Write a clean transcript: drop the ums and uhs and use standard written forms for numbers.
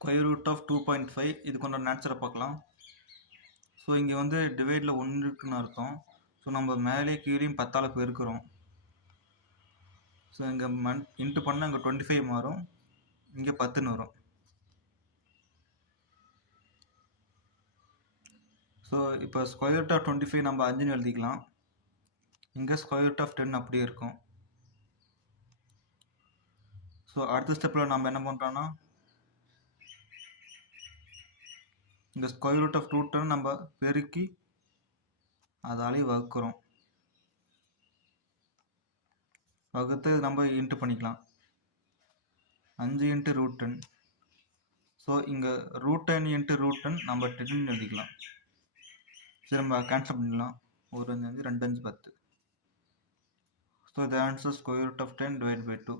Square root of 2.5 இதுக்கு ஒன்று ஆன்சரை பார்க்கலாம். ஸோ இங்கே வந்து டிவைடில் 1 இருக்குன்னு அர்த்தம். ஸோ நம்ம மேலே கீழேயும் 10ஆல் பெருக்கிறோம். ஸோ இங்கே இன்ட்டு பண்ணால் இங்கே 25 மாறும், இங்கே 10ன்னு வரும். ஸோ இப்போ ஸ்கொயர் ரூட் ஆஃப் 25 நம்ம 5ன்னு எழுதிக்கலாம். இங்கே ஸ்கொயர் ரூட் ஆஃப் 10 அப்படியே இருக்கும். ஸோ அடுத்த ஸ்டெப்பில் நம்ம என்ன பண்ணுறோன்னா, இந்த ஸ்கொயர் ரூட் ஆஃப் 210 நம்ம பெருக்கி அதாலே வகுக்கிறோம். வகுத்து நம்ம இன்ட்டு பண்ணிக்கலாம். 5 × √10. ஸோ இங்கே √10 × √10 நம்ம 10ன்னு எழுதிக்கலாம். சரி, நம்ம கேன்சல் பண்ணிடலாம். ஒரு 5 2 5 10. So the answer square root of 10 / 2.